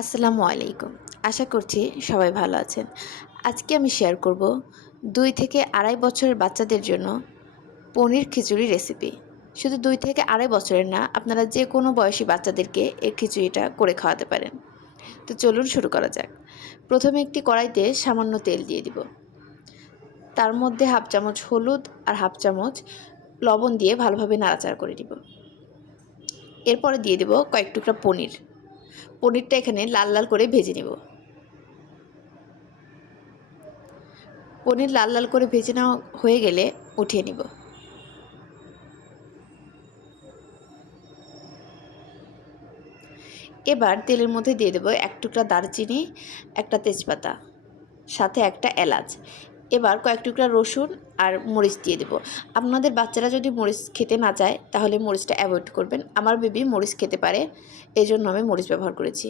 আসসালামু আলাইকুম। আশা করছি সবাই ভালো আছেন। আজকে আমি শেয়ার করব দুই থেকে আড়াই বছরের বাচ্চাদের জন্য পনির খিচুড়ি রেসিপি শুধু দুই থেকে আড়াই বছরের না, আপনারা যে কোনো বয়সী বাচ্চাদেরকে এই খিচুড়িটা করে খাওয়াতে পারেন। তো চলুন শুরু করা যাক। প্রথমে একটি কড়াইতে সামান্য তেল দিয়ে দিব। তার মধ্যে হাফ চামচ হলুদ আর হাফ চামচ লবণ দিয়ে ভালোভাবে নাড়াচাড়া করে দিব এরপরে দিয়ে দেব কয়েক টুকরা পনির। পনিরটা এখানে লাল লাল করে ভেজে নেব। পনির লাল লাল করে ভেজে নেওয়া হয়ে গেলে উঠিয়ে নিব। এবার তেলের মধ্যে দিয়ে দেবো এক টুকরা দারচিনি, একটা তেজপাতা, সাথে একটা এলাচ। এবার কয়েক টুকরা রসুন আর মরিচ দিয়ে দেবো। আপনাদের বাচ্চারা যদি মরিচ খেতে না চায়, তাহলে মরিচটা অ্যাভয়েড করবেন। আমার বেবি মরিচ খেতে পারে এই জন্য আমি মরিচ ব্যবহার করেছি।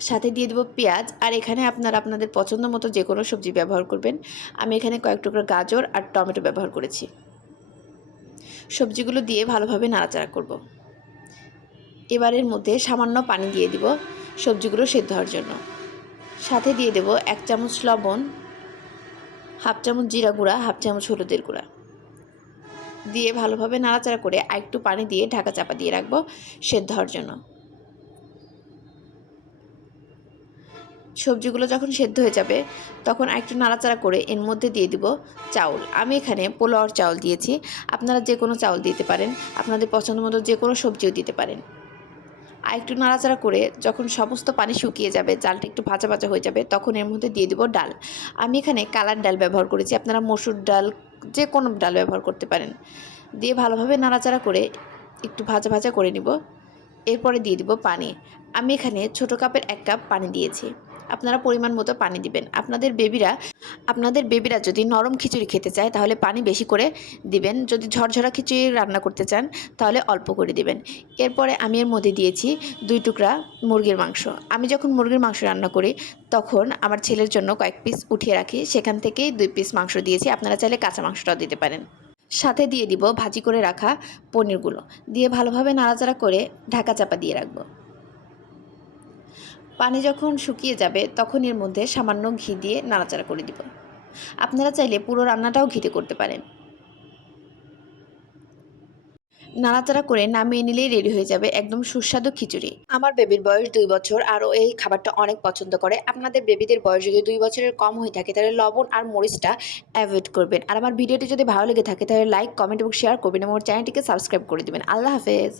সাথে দিয়ে দেবো পেঁয়াজ, আর এখানে আপনারা আপনাদের পছন্দ মতো যে কোনো সবজি ব্যবহার করবেন। আমি এখানে কয়েক টুকরা গাজর আর টমেটো ব্যবহার করেছি। সবজিগুলো দিয়ে ভালোভাবে নাড়াচাড়া করব। এবারের মধ্যে সামান্য পানি দিয়ে দিব সবজিগুলো সেদ্ধ হওয়ার জন্য। সাথে দিয়ে দেব এক চামচ লবণ হাফ চামচ জিরা গুঁড়া, হাফ চামচ হলুদের গুঁড়া। দিয়ে ভালোভাবে নাড়াচাড়া করে একটু পানি দিয়ে ঢাকা চাপা দিয়ে রাখব সেদ্ধ হওয়ার জন্য। সবজিগুলো যখন সেদ্ধ হয়ে যাবে, তখন একটু নাড়াচাড়া করে এর মধ্যে দিয়ে দিব চাউল। আমি এখানে পোলাওয়ার চাউল দিয়েছি। আপনারা যে কোনো চাউল দিতে পারেন। আপনাদের পছন্দ মতো যে কোনো সবজিও দিতে পারেন। আর একটু নাড়াচাড়া করে যখন সমস্ত পানি শুকিয়ে যাবে চালটা একটু ভাজা ভাজা হয়ে যাবে, তখন এর মধ্যে দিয়ে দিব ডাল। আমি এখানে কালার ডাল ব্যবহার করেছি। আপনারা মসুর ডাল, যে কোনো ডাল ব্যবহার করতে পারেন। দিয়ে ভালোভাবে নাড়াচাড়া করে একটু ভাজা ভাজা করে নিব। এরপরে দিয়ে দিব পানি। আমি এখানে ছোটো কাপের এক কাপ পানি দিয়েছি। আপনারা পরিমাণ মতো পানি দিবেন। আপনাদের বেবিরা আপনাদের বেবিরা যদি নরম খিচুড়ি খেতে চায়, তাহলে পানি বেশি করে দিবেন। যদি ঝরঝরা খিচুড়ি রান্না করতে চান, তাহলে অল্প করে দিবেন। এরপরে আমি এর মধ্যে দিয়েছি দুই টুকরা মুরগির মাংস। আমি যখন মুরগির মাংস রান্না করি, তখন আমার ছেলের জন্য কয়েক পিস উঠিয়ে রাখি। সেখান থেকেই দুই পিস মাংস দিয়েছি। আপনারা চাইলে কাঁচা মাংসটাও দিতে পারেন। সাথে দিয়ে দিব ভাজি করে রাখা পনিরগুলো। দিয়ে ভালোভাবে নাড়াচাড়া করে ঢাকা চাপা দিয়ে রাখব। পানি যখন শুকিয়ে যাবে, তখন এর মধ্যে সামান্য ঘি দিয়ে নাড়াচাড়া করে দিব। আপনারা চাইলে পুরো রান্নাটাও ঘিতে করতে পারেন। নাড়াচাড়া করে নামিয়ে নিলেই রেডি হয়ে যাবে একদম সুস্বাদু খিচুড়ি। আমার বেবির বয়স দুই বছর, আরও এই খাবারটা অনেক পছন্দ করে। আপনাদের বেবিদের বয়স যদি দুই বছরের কম হয়ে থাকে, তাহলে লবণ আর মরিচটা অ্যাভয়েড করবেন। আর আমার ভিডিওটি যদি ভালো লেগে থাকে, তাহলে লাইক কমেন্ট এবং শেয়ার করবেন এবং আমার চ্যানেলটিকে সাবস্ক্রাইব করে দেবেন। আল্লাহ হাফেজ।